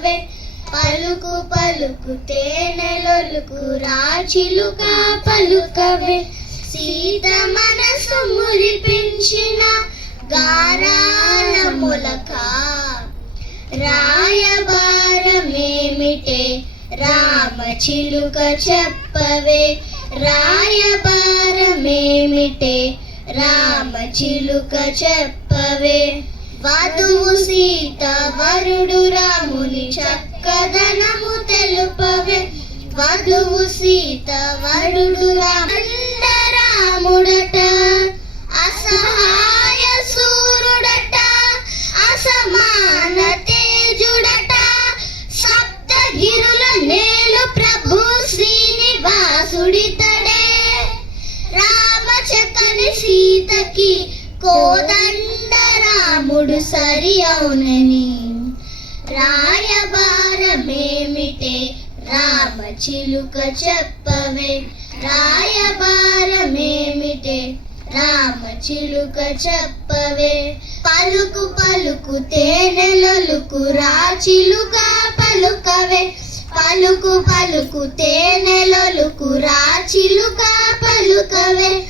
పలుకవే. పలుకు పలుకు తేనెలొలుకు రాచిలుక పలుకవే. సీత మనసు మురిపించిన గారాల మొలక. రాయబారమేమిటే రామచిలుక చెప్పవే. రాయబారమేమిటే రామచిలుక చెప్పవే. వధువు సీత వరుడు రాముని చక్కదనము తెలుపవే. వధువు సీత వరుడు రాముడట, అసహాయ సూర్యుడట, అసమాన తేజుడట, సప్తగిరుల నేలు ప్రభు శ్రీనివాసుడితడే. రామచకని సీతకి కోదండ రాముడు సరి అవునని. రాయబారమేమిటే రామచిలుక చెప్పవే. రాయబారమేమిటే రామచిలుక చెప్పవే. పలుకు పలుకు తేనెలొలుకు రాచిలుక పలుకవే. పలుకు పలుకు తేనెలొలుకు రాచిలుక పలుకవే.